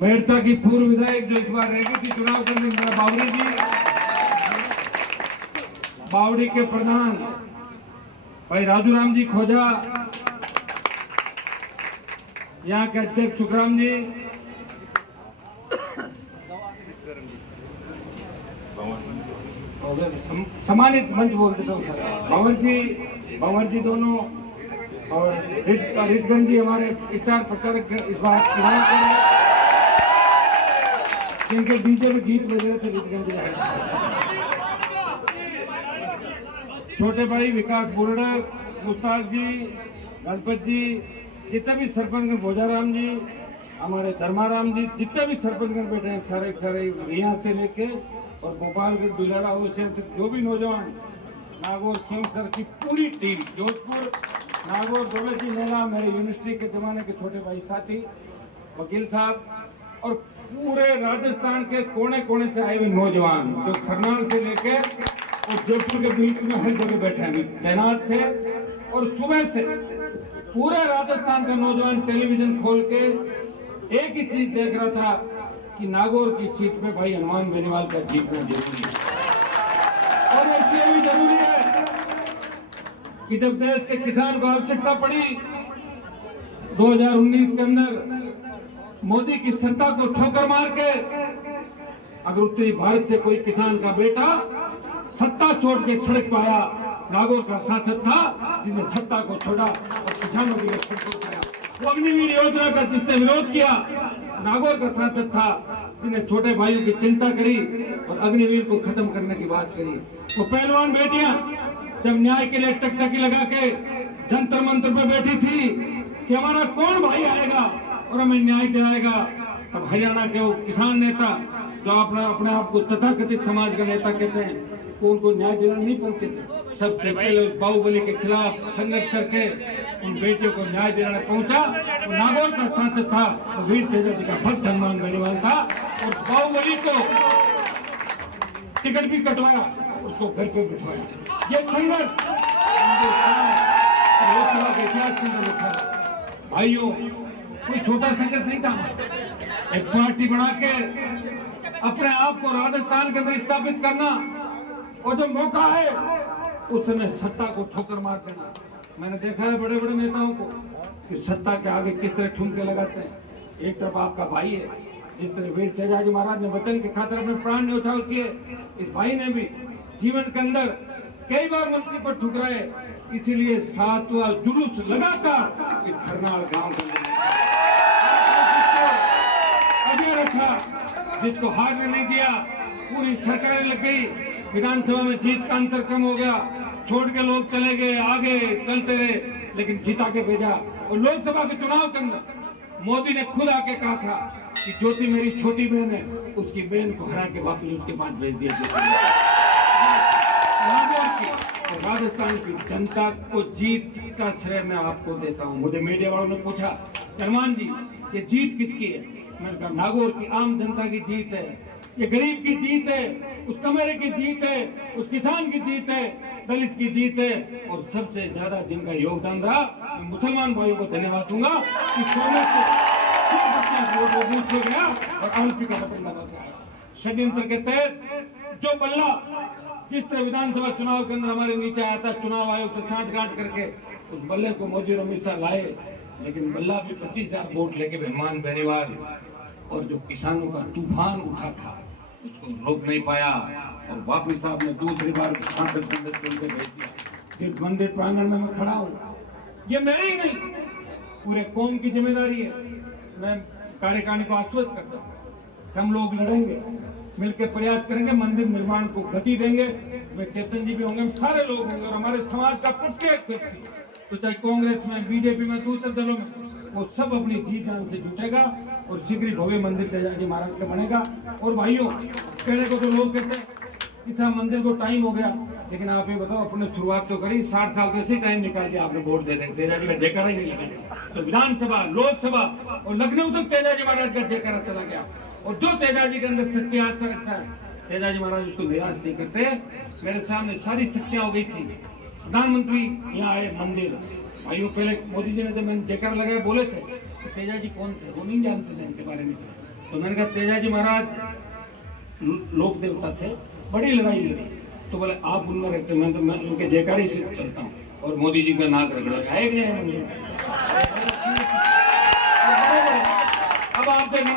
मेड़ता की पूर्व विधायक जो इस बार रह गई थी चुनाव करने मेरा बावड़ी जी, बावड़ी के प्रधान भाई राजू राम जी खोजा, यहाँ के अध्यक्ष सुखराम जी, सम्मानित मंच बोलते थे भंवर जी दोनों और रितगंज जी हमारे स्टार प्रचारक इस बार चुनाव कर रहे हैं, जिनके डीजे में गीत बज रहे थे रितगंज जी। छोटे भाई विकास बुरड़ा, मुस्ताक जी, गणपत जी, जितने भी सरपंच भोजाराम जी, हमारे धर्माराम जी, जितने भी सरपंच बैठे हैं सारे यहाँ से लेके और गोपालगढ़ बिलाड़ा से जो भी नौजवान, नागौर सिंह सर की पूरी टीम, जोधपुर नागौर दौलत जी मेला, मेरे यूनिवर्सिटी के जमाने के छोटे भाई साथी, वकील साहब और पूरे राजस्थान के कोने कोने से आए हुए नौजवान जो खरनाल से लेके और जयपुर के बीच में हर जगह बैठे हैं तैनात थे। और सुबह से पूरे राजस्थान का नौजवान टेलीविजन खोल के एक ही चीज देख रहा था कि नागौर की सीट पे भाई हनुमान बेनीवाल का जीतना जरूरी है। और इसलिए भी जरूरी है कि जब देश के किसान को आवश्यकता पड़ी 2019 के अंदर मोदी की सत्ता को ठोकर मार के, अगर उत्तरी भारत से कोई किसान का बेटा सत्ता छोड़ के सड़क पाया, नागौर का सांसद था जिसने सत्ता को छोड़ा और किसानों के लिए पाया। वो अग्निवीर योजना का जिसने विरोध किया, नागौर का सांसद था जिसने छोटे भाइयों की चिंता करी और अग्निवीर को खत्म करने की बात करी। वो पहलवान बेटियां जब न्याय के लिए टकटकी लगा के जंतर मंत्र पे बैठी थी कि हमारा कौन भाई आएगा और हमें न्याय दिलाएगा, तब हरियाणा के वो किसान नेता जो अपने आप को तथाकथित समाज का नेता कहते हैं, वो उनको न्याय दिलाने नहीं पहुंचे थे। सबसे पहले उस बाहुबली के खिलाफ संघर्ष करके उन बेटियों को न्याय दिलाने पहुंचा। नागौर का सांसद था वीर तेजा जी का भक्त हनुमान बेनीवाल था और बाहुबली को टिकट भी कटवाया, उसको घर पे बिठवाया। ये संघर्ष लोकसभा के इतिहास के अंदर लिखा है। भाइयों, कोई छोटा संघर्ष नहीं था। एक पार्टी बना के अपने आप को राजस्थान के अंदर स्थापित करना और जो मौका है उस समय सत्ता को ठोकर मार देना। मैंने देखा है बड़े बड़े नेताओं को कि सत्ता के आगे किस तरह ठुमके लगाते हैं। एक तरफ आपका भाई है, जिस तरह वीर तेजा जी महाराज ने वचन की खातिर अपने प्राण न्यौछावर किए, इस भाई ने भी जीवन के अंदर कई बार मंत्री पर ठुकराए, इसीलिए 7वां जुलूस लगातार इस खरनाल गांव के अंदर रखा, जिसको हारने नहीं दिया। पूरी सरकारें लग गई, विधानसभा में जीत का अंतर कम हो गया, छोड़ के लोग चले गए, आगे चलते रहे, लेकिन जिता के भेजा। और लोकसभा के चुनाव के अंदर मोदी ने खुद आके कहा था कि ज्योति मेरी छोटी बहन है, उसकी बहन को हरा के वापस उसके पास भेज दिया। तो राजस्थान की जनता को जीत का श्रेय मैं आपको देता हूँ। मुझे मीडिया वालों ने पूछा, हनुमान जी ये जीत किसकी है? मैंने कहा नागौर की आम जनता की जीत है, ये गरीब की जीत है, उस कमेरे की जीत है, उस किसान की जीत है, दलित की जीत है। और सबसे ज्यादा जिनका योगदान रहा, मैं मुसलमान भाइयों को धन्यवाद दूंगा कि सोने से बूथ हो गया और आलपी का बटन दबा के आया। षड्यंत्र के तहत जो बल्ला जिस तरह विधानसभा चुनाव के अंदर हमारे नीचे आया था, चुनाव आयोग से छांट काट करके उस बल्ले को मोदी और अमित शाह लाए, लेकिन बल्ला भी 25,000 वोट लेके हनुमान बेनीवाल और जो किसानों का तूफान उठा था उसको रोक नहीं पाया और वापिस आपने दूसरी बार सांसद भेज दिया। जिस मंदिर प्रांगण में मैं खड़ा हूँ, ये मेरी ही नहीं, पूरे कौम की जिम्मेदारी है। मैं कार्यकारिणी को आश्वस्त करता हूँ, हम लोग लड़ेंगे, मिलकर प्रयास करेंगे, मंदिर निर्माण को गति देंगे। वे चेतन जी भी होंगे, हम सारे लोग होंगे और हमारे समाज का प्रत्येक व्यक्ति, तो चाहे कांग्रेस में, बीजेपी में, दूसरे दलों में, वो सब अपनी जी जान से जुटेगा और शीघ्र भव्य मंदिर तेजा जी महाराज का बनेगा। और भाइयों, कहने को तो लोग कहते हैं इस मंदिर को टाइम हो गया, लेकिन आप ये बताओ, अपने शुरुआत तो करी, 60 साल के ऐसे टाइम निकाल के आपने वोट दे देंगे, तेजा जी का जयकारा ही नहीं लगा। तो विधानसभा, लोकसभा और लखनऊ तक तेजा जी महाराज का जयकारा चला गया। और जो तेजा जी के अंदर सच्ची आस्था रखता है, तेजा जी महाराज उसको निराश नहीं करते। मेरे सामने सारी सच्चियां हो गई थी। प्रधानमंत्री यहाँ आए मंदिर, भाइयों पहले मोदी जी ने जब मैंने जयकारा लगाया बोले थे, तेजा जी कौन थे वो नहीं जानते थे इनके बारे में। तो मैंने कहा तेजाजी महाराज लोक देवता थे, बड़ी लड़ाई लड़ी। तो बोले आप उनमें रहते, मैं तो मैं उनके जयकारी से चलता हूँ और मोदी जी का नाक रगड़ा है कि नहीं। अब आप देखना,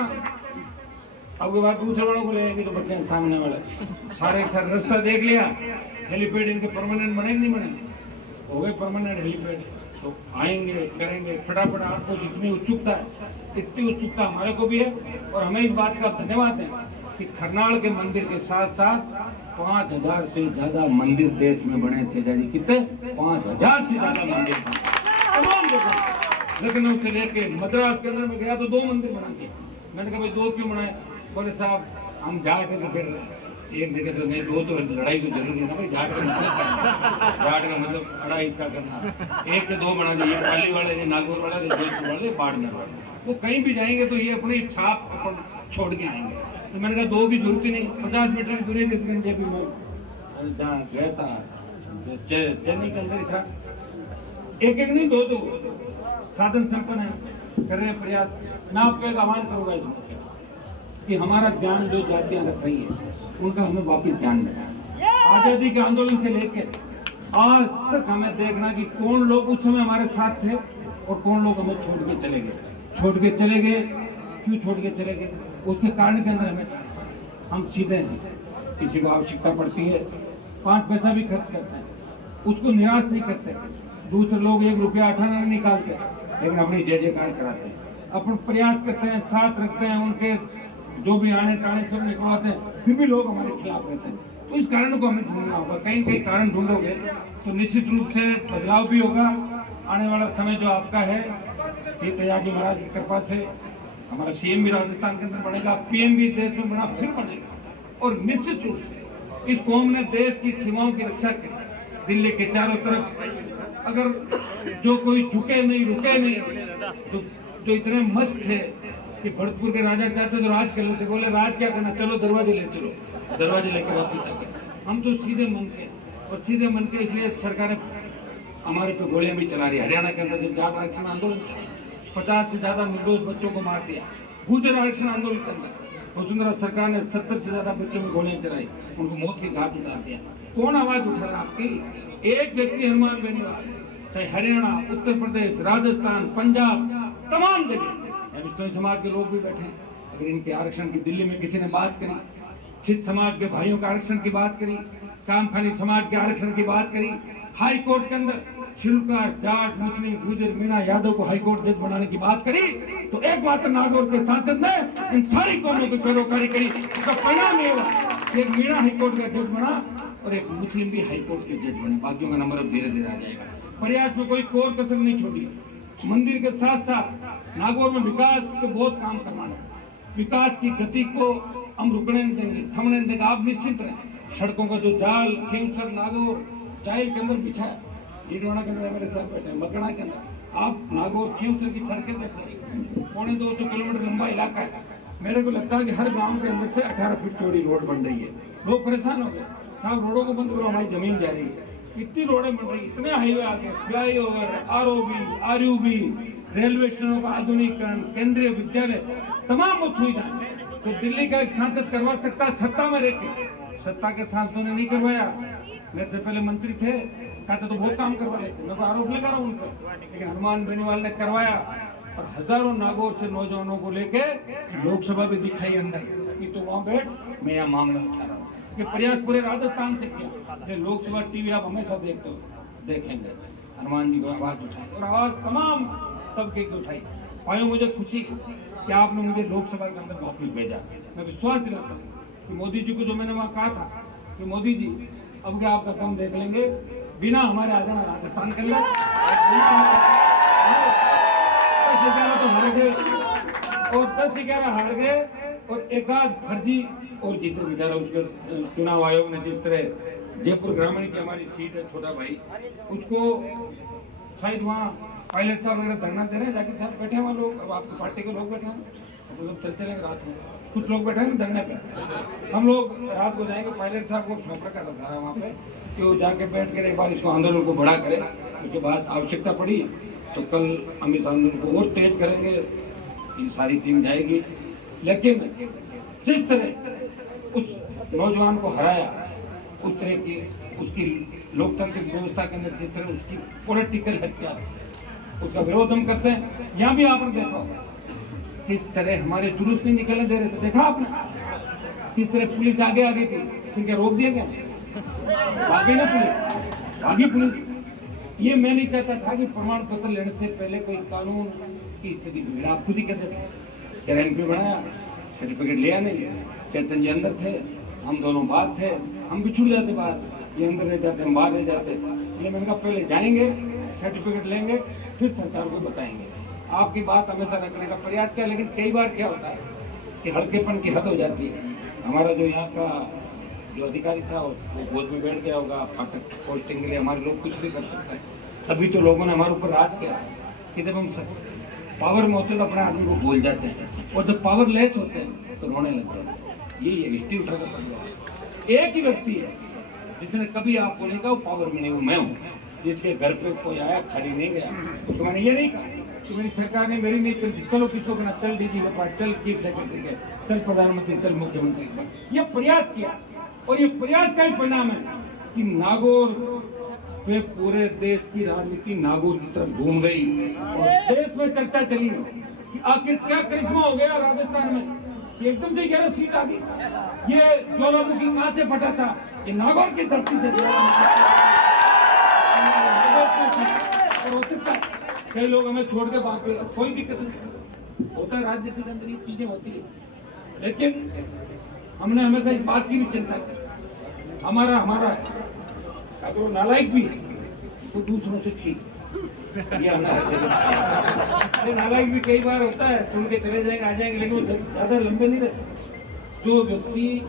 अब के बाद दूसरे वालों को ले जाएंगे तो बच्चे सामने वाले सारे रास्ता देख लिया, हेलीपैड इनके परमानेंट बने नहीं बने, हो गए परमानेंट हेलीपैड, तो आएंगे करेंगे फटाफट। आपको जितनी उत्सुकता है इतनी उत्सुकता हमारे को भी है, और हमें इस बात का धन्यवाद है कि खरनाल के मंदिर के साथ साथ 5000 से ज्यादा मंदिर देश में बने थे। जी कितने? 5000 से ज्यादा मंदिर तमाम जगह, लखनऊ से लेके मद्रास के अंदर में गया तो 2 मंदिर बना दिए। मैंने कहा भाई 2 क्यों बनाए? बोले साहब हम जाट है तो फिर एक जगह तो नहीं, 2 तो लड़ाई तो जरूरी है ना भाई। जाट का मतलब जाट का मतलब अड़ा इसका करना, 1 के 2 बना दिए, पाली वाले ने, नागौर वाले ने, जोधपुर वाले, बाड़मेर वाले, वो कहीं भी जाएंगे तो ये अपनी छाप अपन छोड़ के आएंगे। तो मैंने कहा 2 की जरूरत ही नहीं, 50 मीटर की दूरी थी। भी मैं जहाँ गया था चेन्नई के अंदर था, एक नहीं 2 साधन संपन्न है, कर रहे हैं प्रयास। मैं आपको एक आह्वान करूंगा इसमें कि हमारा ध्यान जो जातियां रख रही है उनका हमें वापिस ध्यान रखना। आजादी के आंदोलन से लेकर आज तक हमें देखना कि कौन लोग उस समय हमारे साथ थे और कौन लोग हमें छोड़ के चले गए। क्यों छोड़ के चले गए? उसके कारण के अंदर हमें, हम सीधे हैं, किसी को आवश्यकता पड़ती है 5 पैसा भी खर्च करते हैं, उसको निराश नहीं करते। दूसरे लोग 1 रुपया 8 आना निकालते लेकिन अपनी जय जयकार कराते हैं, अपन प्रयास करते हैं, साथ रखते हैं, उनके जो भी आने टाने सब निकलवाते हैं, फिर भी लोग हमारे खिलाफ रहते हैं। तो इस कारण को हमें ढूंढना होगा, कहीं कारण ढूंढोगे तो निश्चित रूप से बदलाव भी होगा। आने वाला समय जो आपका है, श्री तेजाजी महाराज की कृपा से हमारा सीएम भी राजस्थान के अंदर बनेगा, पीएम भी देश में बना फिर बनेगा, और निश्चित रूप से इस कौम ने देश की सीमाओं की रक्षा की। दिल्ली के चारों तरफ अगर जो कोई झुके नहीं, रुके नहीं, तो जो इतने मस्त थे कि भरतपुर के राजा चाहते तो राज कर लेते, बोले राज क्या करना, चलो दरवाजे ले चलो, दरवाजे लेके वापस आ गए। हम तो सीधे मन के, और सीधे मन के इसलिए सरकारें हमारे पे गोलियां भी चला रही है। हरियाणा के अंदर जब जाट आरक्षण आंदोलन 50 से ज्यादा निर्दोष बच्चों को मार दिया। गुजर आरक्षण आंदोलन के अंदर वसुंधरा सरकार ने 70 से ज्यादा बच्चों में गोलियां चलाई, उनको मौत के घाट उतार दिया। कौन आवाज उठा रहा आपकी? एक व्यक्ति हनुमान बेनीवाल, चाहे हरियाणा, उत्तर प्रदेश, राजस्थान, पंजाब, तमाम जगह बिश्नोई समाज के लोग भी बैठे हैं। अगर इनके आरक्षण की दिल्ली में किसी ने बात करी, सिख समाज के भाइयों के आरक्षण की बात करी, कामखानी समाज के आरक्षण की बात करी, हाई कोर्ट के अंदर शिल्पकार, जाट, मुस्लिम, गुजर, मीणा, यादव को हाई कोर्ट जज बनाने की बात करी, तो एक बात नागौर के सांसद ने इन सारी कौमों की पैरोकारी करी। उसका परिणाम ये हुआ कि एक मीणा हाई कोर्ट का जज बना और एक मुस्लिम भी हाई कोर्ट के जज बने। बाकियों का नंबर अब धीरे धीरे आ जाएगा। प्रयास में कोई कोर कसर नहीं छोड़ी। मंदिर के साथ साथ नागौर में विकास के बहुत काम करवाना है। विकास की गति को हम रुकने नहीं देंगे, थमने नहीं देंगे। आप निश्चिंत रहें। सड़कों का जो जाल खींवसर, नागौर, चाइल के अंदर बिछा है, ईडवाड़ा के अंदर मेरे साथ बैठे हैं, मकड़ा के अंदर आप नागौर खींवसर की सड़कें देखें, 250 किलोमीटर लंबा इलाका है। मेरे को लगता है कि हर गांव के अंदर से 18 फीट चौड़ी रोड बन रही है। लोग परेशान हो गए, साहब रोडों को बंद करो, हमारी जमीन जा रही है। इतनी रोडें बन रही, इतने हाईवे आ गए, फ्लाईओवर, आरओबी, आरयूबी, रेलवे स्टेशनों का आधुनिकीकरण, केंद्रीय विद्यालय, तमाम सुविधाएं तो दिल्ली का एक सांसद करवा सकता है सत्ता में रहकर। सत्ता के सांसदों ने नहीं करवाया। मेरे से पहले मंत्री थे, कहते तो बहुत काम करवा लेते, मैं तो आरोप लगा रहा हूं उन पर, लेकिन हनुमान बेनीवाल ने करवाया। और हजारों नागौर से नौजवानों को लेके लोकसभा भी दिखाई अंदर कि तो वहां बैठ, मैं यहाँ मामला उठा रहा हूँ। ये प्रयास पूरे राजस्थान से किया। ये लोकसभा टीवी आप हमेशा देखते हो, देखेंगे हनुमान जी को आवाज उठाई, और आवाज तमाम तबके की उठाई। भाइयों, मुझे खुशी कि आपने मुझे लोकसभा के अंदर वापस भेजा। मैं विश्वास दिलाता हूँ कि मोदी जी को जो मैंने वहाँ कहा था कि मोदी जी अब क्या आपका काम देख लेंगे, बिना हमारे आ जाना राजस्थान के अंदर तो हार गए, और 10-11 हार गए, और एक आध फर्जी और जीते बेचारा। उसके चुनाव आयोग ने जिस तरह जयपुर ग्रामीण की हमारी सीट है, छोटा भाई, उसको शायद वहाँ पायलट साहब वगैरह धरना दे रहे हैं, जाके साहब बैठे वहाँ लोग, अब आपकी पार्टी के लोग बैठे हैं, तो लोग चलते रहेंगे रात में, कुछ लोग बैठे हैं धरने पे। हम लोग रात को जाएंगे, पायलट साहब को सौंप रखा था वहाँ पे कि वो जाके बैठ कर एक बार इसको आंदोलन को बड़ा करें। उसके बाद आवश्यकता पड़ी तो कल हम इस आंदोलन को और तेज करेंगे। ये सारी टीम जाएगी, लेकिन जिस तरह उस नौजवान को हराया, उस तरह की उसकी लोकतांत्रिक व्यवस्था के अंदर जिस तरह उसकी पॉलिटिकल हत्या, उसका विरोध हम करते हैं। यहाँ भी आपने देखा होगा किस तरह हमारे जुलूस नहीं निकलने दे रहे थे, देखा आपने किस तरह पुलिस आगे आ गई थी, फिर क्या रोक दिया गया? आगे ना पुलिस, आगे पुलिस। ये मैं नहीं चाहता था कि प्रमाण पत्र लेने से पहले कोई कानून की स्थिति बिगड़े। आप खुद ही कहते थे, एमपी बनाया, सर्टिफिकेट लिया नहीं, चेतन जी अंदर थे, हम दोनों बाहर थे, हम भी छूट जाते बाहर, ये अंदर रह जाते, हम बाहर रह जाते। ये मैंने कहा पहले जाएंगे, सर्टिफिकेट लेंगे, फिर सरकार को बताएंगे। आपकी बात हमेशा रखने का प्रयास किया, लेकिन कई बार क्या होता है कि हल्केपन की हद हो जाती है। हमारा जो यहाँ का जो अधिकारी था वो गोद में बैठ गया होगा, फाटक पोस्टिंग के लिए हमारे लोग कुछ भी कर सकते हैं। तभी तो लोगों ने हमारे ऊपर राज किया कि जब हम पावर में होते तो अपने आदमी को भूल जाते हैं, और जब पावर लेस होते हैं तो रोने लग जाते हैं। ये हिस्ट्री उठा कर पड़ गया। एक ही व्यक्ति है जिसने कभी आपको नहीं कहा वो पावर में नहीं, वो मैं हूँ। जिसके घर पे कोई आया खाली नहीं गया, तो मैंने ये नहीं कहा कि मेरी सरकार ने मेरी नहीं चल, चलो किसको बना, चल डीजी के पास, चल चीफ सेक्रेटरी के, चल प्रधानमंत्री, चल मुख्यमंत्री के पास। ये प्रयास किया, और ये प्रयास का ही परिणाम है कि नागौर पे पूरे देश की राजनीति नागौर की तरफ घूम गई, और देश में चर्चा चली कि आखिर क्या करिश्मा हो गया राजस्थान में, कि एकदम से 11 सीट आ गई। ये ज्वालामुखी कहाँ से फटा था? ये नागौर की धरती से। और हो सकता है कई लोग हमें छोड़ के भाग गए, कोई दिक्कत नहीं, होता है राजनीति के अंदर ये चीजें होती है। लेकिन हमने हमेशा इस बात की भी चिंता की, हमारा है, अगर वो नालायक भी है तो दूसरों से ठीक, ये नालायक भी कई बार होता है, सुन के चले जाएंगे, आ जाएंगे, लेकिन वो ज्यादा लंबे नहीं रहते। जो व्यक्ति,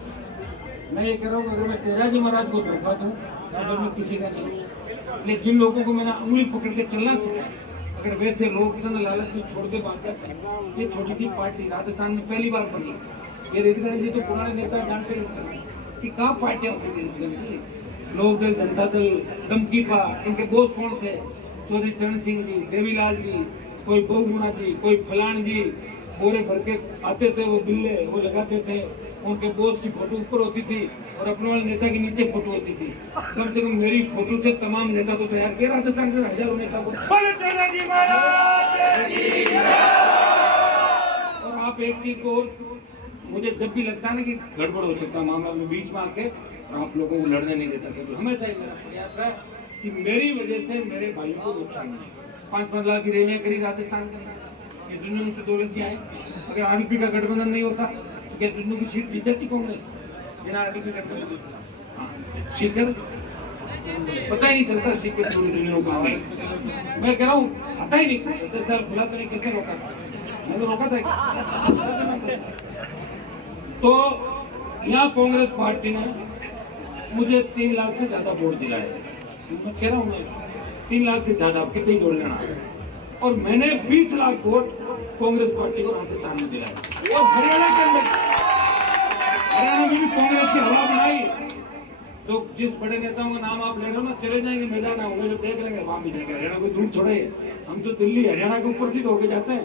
मैं ये कह रहा हूँ, अगर मैं तेजाजी महाराज को धोखा दूँ अगर मैं किसी का नहीं, लेकिन जिन लोगों को मैंने उंगली पकड़ के चलना सिखाया, अगर वैसे लोग लालच में छोड़ के बात करते हैं। ये छोटी सी पार्टी राजस्थान में पहली बार बनी, ये रिद्धगण जी तो पुराने नेता जानते हैं कि कहाँ पार्टियां होती थी रिद्धगण जी, लोक दल, जनता दल, दमकीपा, इनके बॉस कौन थे? चौधरी चरण सिंह जी, देवीलाल जी, कोई बहुगुणा जी, कोई फलान जी, बोरे भर के आते थे, वो बिल्ले वो लगाते थे, उनके बॉस की फोटो ऊपर होती थी और अपने वाले नेता के नीचे फोटो होती थी। कम से कम मेरी फोटो से तमाम नेता को तैयार किया राजस्थान से, हजारों नेता को। और आप एक चीज को, मुझे जब भी लगता है ना कि गड़बड़ हो सकता है मामला में, बीच में आके और आप लोगों को लड़ने नहीं देता, क्योंकि हमेशा ही मेरा प्रयास है कि मेरी वजह से मेरे भाइयों को नुकसान नहीं। 5-5 लाख की रैलियां करी राजस्थान के अंदर, ये दुनिया मुझसे दौलत जी आए। अगर आरपी का गठबंधन नहीं होता तो क्या दुनिया की सीट जीत जाती कांग्रेस? बिना आरपी गठबंधन सीकर पता ही नहीं चलता, सीकर पूरी दुनिया को आ गई। मैं कह रहा हूँ खाता ही नहीं, 10 साल खुला तो नहीं, किसने रोका था? मैंने रोका था। तो यहाँ कांग्रेस पार्टी ने मुझे 3 लाख से ज्यादा वोट दिलाए। मैं कह रहा हूँ 3 लाख से ज्यादा, कितने जोड़ लेना, और मैंने 20 लाख वोट कांग्रेस पार्टी को राजस्थान में दिलाए। और हरियाणा के अंदर, हरियाणा में भी कांग्रेस की हवा बनाई। तो जिस बड़े नेताओं का नाम आप ले रहे हो ना, चले जाएंगे मैदान होंगे, जब देख लेंगे वहां भी जाएंगे। हरियाणा कोई दूर थोड़ा है, हम तो दिल्ली हरियाणा के ऊपर से होके जाते हैं,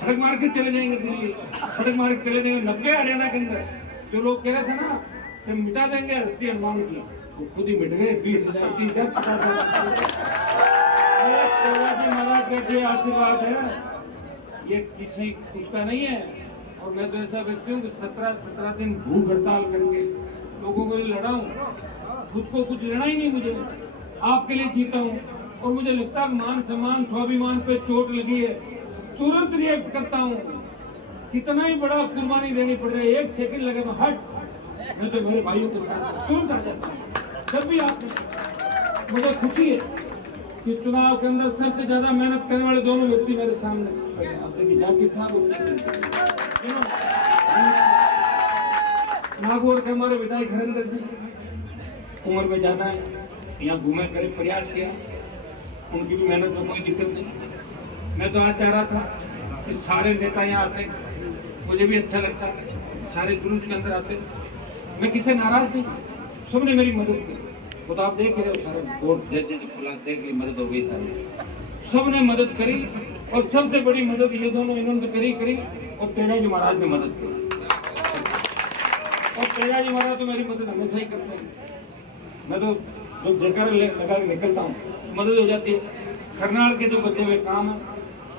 सड़क मार्ग से चले जाएंगे दिल्ली, सड़क मार्ग चले जाएंगे 90 हरियाणा के अंदर। जो लोग कह रहे थे ना कि मिटा देंगे हस्ती हनुमान की, वो खुद ही मिट गए। 20,000, 30,000, 50,000 महाराज के आशीर्वाद है, ये किसी उसका नहीं है। और मैं तो ऐसा व्यक्ति हूँ कि 17 दिन भूख हड़ताल करके लोगों को लड़ा हूँ, खुद को कुछ लेना ही नहीं, मुझे आपके लिए जीता हूँ। और मुझे लगता है मान सम्मान स्वाभिमान पे चोट लगी है, तुरंत रिएक्ट करता हूँ, कितना ही बड़ा कुर्बानी देनी पड़ जाए, 1 सेकंड लगे तो हट, मैं तो मेरे भाइयों के साथ तुरंत आ जाता हूँ। जब भी आप, मुझे खुशी है कि चुनाव के अंदर सबसे ज्यादा मेहनत करने वाले दोनों व्यक्ति मेरे सामने, आप देखिए जाकिर साहब, नागौर के हमारे विधायक हरेंद्र जी, उम्र में ज्यादा है, यहाँ घूमे करे प्रयास किया, उनकी भी मेहनत में कोई दिक्कत नहीं। मैं तो आज चाह रहा था कि सारे नेता यहाँ आते, मुझे भी अच्छा लगता, सारे जुलूस के अंदर आते, मैं किसी नाराज नहीं, सबने मेरी मदद की। वो तो आप देख रहे हो, सारा कोर्ट जैसे खुला, देख ली, मदद हो गई, सारी सबने मदद करी। और सबसे बड़ी मदद ये दोनों इन्होंने करी और तेजा जी महाराज ने मदद की। और तेजा जी महाराज तो मेरी मदद हमेशा ही करते हैं। मैं तो जो जयकार लगा के निकलता हूँ मदद हो जाती है। खरनाल के जो बचे हुए काम है,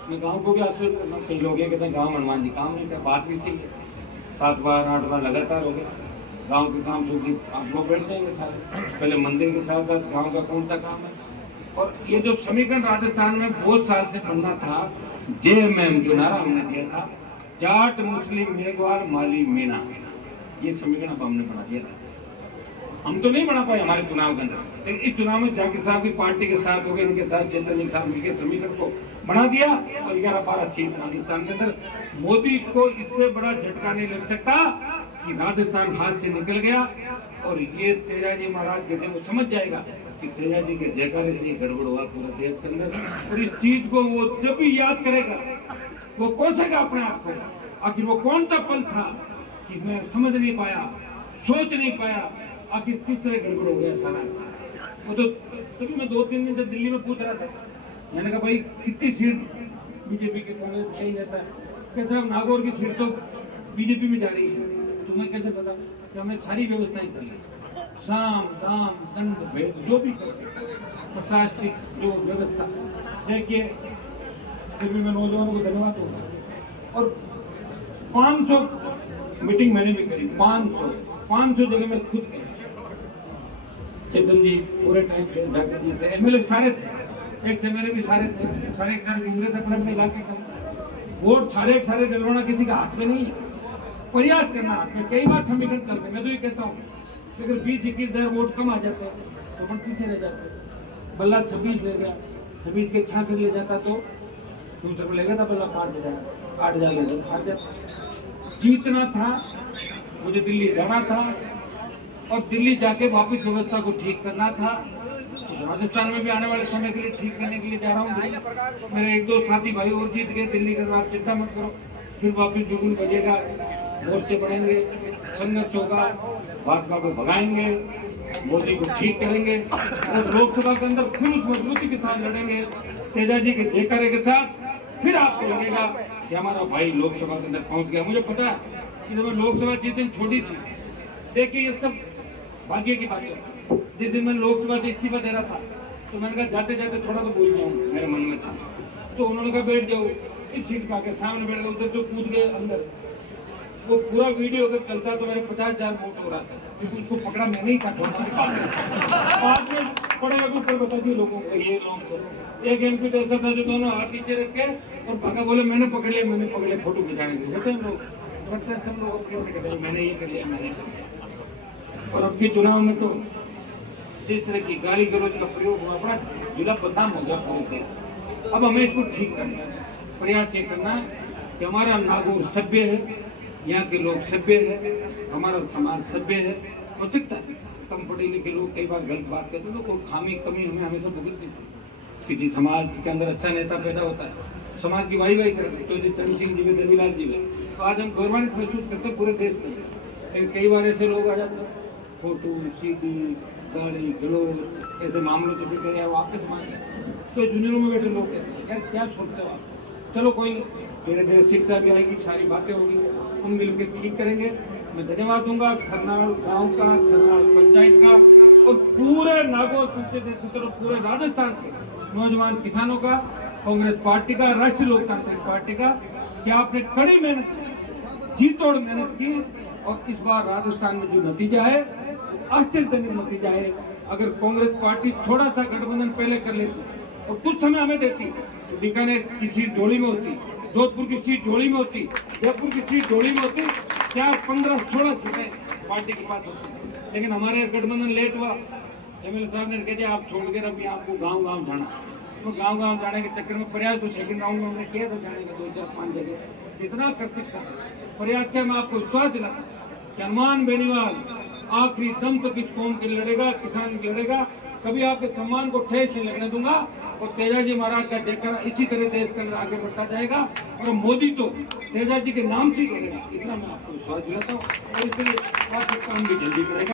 मैं गांव को भी आश्वस्त करना। कई लोग ये कहते हैं गांव हनुमान जी काम नहीं कर, बात भी सही है। 7 बार 8 बार लगातार हो गया गांव के काम शुरू। आप लोग बैठ जाएंगे सारे, पहले मंदिर के साथ साथ गांव का कौन सा काम है। और ये जो समीकरण राजस्थान में बहुत साल से बनना था, JMM जो नारा हमने दिया था, जाट मुस्लिम मेघवाल माली मीणा, ये समीकरण अब हमने बना दिया था। हम तो नहीं बना पाए हमारे चुनाव के अंदर, लेकिन इस चुनाव में जाकिर साहब की पार्टी के साथ हो गए, इनके साथ चेतन जी साहब मिलकर समीकरण को बना दिया और 11-12 सीट राजस्थान के अंदर। मोदी को इससे बड़ा झटका नहीं लग सकता कि राजस्थान हाथ से निकल गया। और ये तेजा जी महाराज के थे, वो समझ जाएगा कि तेजा जी के जयकारे से ये गड़बड़ हुआ पूरे देश के अंदर। और इस चीज को वो जब भी याद करेगा वो कोसेगा अपने आप को, आखिर वो कौन सा पल था कि मैं समझ नहीं पाया, सोच नहीं पाया, आखिर किस तरह गड़बड़ हो गया सारा। वो तो तभी मैं 2-3 दिन से दिल्ली में पूछ रहा था, मैंने कहा भाई कितनी सीट बीजेपी के कांग्रेस सही रहता है? कैसे अब नागौर की सीट तो बीजेपी में जा रही है, तुम्हें कैसे पता? कि हमने सारी व्यवस्था ही कर ली, साम दाम दंड भेद जो भी प्रशासनिक जो व्यवस्था। देखिए फिर भी मैं नौजवानों को धन्यवाद दूंगा। और 500 मीटिंग मैंने भी करी, 500 जगह मैं खुद गया। चेतन जी पूरे टाइम थे, जाकर जी थे, MLA सारे थे, एक से MLA भी सारे थे, सारे एक सारे घूम रहे थे अपने अपने इलाके का। वोट सारे एक सारे डलवाना किसी का हाथ में नहीं है, प्रयास करना हाथ में। कई बार समीकरण चलते, मैं तो ये कहता हूँ अगर 20-21 हजार वोट कम आ जाते तो अपन पीछे रह जाते। बल्ला 26 ले गया, 26 के 66 ले जाता तो दूसरे को ले गया था बल्ला 5,000, 8,000 ले जाता, हार जाता। जीतना था, मुझे दिल्ली जाना था और दिल्ली जाके वापस व्यवस्था को ठीक करना था। राजस्थान में भी आने वाले समय के लिए ठीक करने के लिए जा रहा हूँ। मेरे 1-2 साथी भाई और जीत गए दिल्ली का, आप चिंता मत करो। फिर वापस बिल्कुल बजेगा, मोर्चे बढ़ेंगे, संघर्ष होगा, भाजपा को भगाएंगे, मोदी को ठीक करेंगे और लोकसभा के अंदर फिर उस मजबूती के साथ लड़ेंगे, तेजा जी के जयकारे के साथ। फिर आपको लगेगा कि हमारा भाई लोकसभा के अंदर पहुंच गया। मुझे पता है कि जब मैं लोकसभा जिस दिन छोड़ी थी, देखिए ये सब भाग्य की बातें। जिस दिन मैं लोकसभा से इस्तीफा दे रहा था तो मैंने कहा जाते जाते थोड़ा तो बोल जाऊँ, मेरे मन में था। तो उन्होंने कहा बैठ जाओ, इस सीट पर आके सामने बैठ गए, उधर तो कूद गए अंदर। वो पूरा वीडियो अगर चलता तो मेरे 50,000 वोट हो रहा था, क्योंकि उसको पकड़ा मैं नहीं था। बाद में पड़े ऊपर बता दिए लोगों को, ये लोग थे। एक MP तो ऐसा था जो दोनों हाथ नीचे रख के और भागा, बोले मैंने पकड़ लिया, फोटो खिंचाने के होते हैं लोग, करते हैं सब लोग, मैंने ये कर लिया, मैंने कर लिया। और अब के चुनाव में तो जिस तरह की गाली गलौज का प्रयोग हुआ, बड़ा जिला बदनाम हो गया पूरे देश। अब हमें इसको ठीक करना है, प्रयास ये करना है कि हमारा नागौर सभ्य है, यहाँ के लोग सभ्य है, हमारा समाज सभ्य है। हो सकता है कम पढ़े लिखे लोग कई बार गलत बात करते हैं, तो खामी कमी हमें हमेशा भुगतनी पड़ती। किसी समाज के अंदर अच्छा नेता पैदा होता है, समाज की वाही करते, चौधरी चरण सिंह जी वे, देवीलाल जी वे, तो आज हम गौरवान्वित महसूस करते हैं पूरे देश में। कई बार ऐसे लोग आ जाते हैं, फोटो सीधी गाली गलौज ऐसे मामलों से भी करें, वो आपके समाज है। तो जूनियरों में बैठे लोग कहते हैं यार क्या छोड़ते हो आप, चलो कोई धीरे धीरे शिक्षा भी आएगी, सारी बातें होगी, हम मिलकर ठीक करेंगे। मैं धन्यवाद दूंगा खरनाल गांव का, खरनाल पंचायत का और पूरे नागौर संसदीय और पूरे राजस्थान के नौजवान किसानों का, कांग्रेस पार्टी का, राष्ट्रीय लोकतांत्रिक पार्टी का, कि आपने कड़ी मेहनत की, जी तोड़ मेहनत की। और इस बार राजस्थान में जो नतीजा है आश्चर्यजनक नतीजा है। अगर कांग्रेस पार्टी थोड़ा सा गठबंधन पहले कर लेती और कुछ समय हमें देती तो बीकानेर की सीट झोली में होती, जोधपुर की सीट झोली में होती, जयपुर की सीट झोली में होती, 4, 15, 16 सीटें पार्टी के पास होती। लेकिन हमारे गठबंधन लेट हुआ। MLA साहब ने कहा आप छोड़ कर अभी आपको गाँव जाना, तो गाँव जाने के चक्कर में प्रयास तो सेकंड राउंड में हमने किया था जाने का, 2, 4, 5 जगह जितना कर सकता प्रयास किया। मैं आपको विश्वास दिलाता कि हनुमान बेनीवाल आखिरी दम तक इस कौम के लिए लड़ेगा, किसान के लड़ेगा, कभी आपके सम्मान को ठेस नहीं लगने दूंगा। और तेजा जी महाराज का जयकारा इसी तरह देश के अंदर आगे बढ़ता जाएगा और मोदी तो तेजा जी के नाम से करेगा, इतना मैं आपको विश्वास दिलाता हूँ। और इसके लिए काम भी जल्दी करेगा।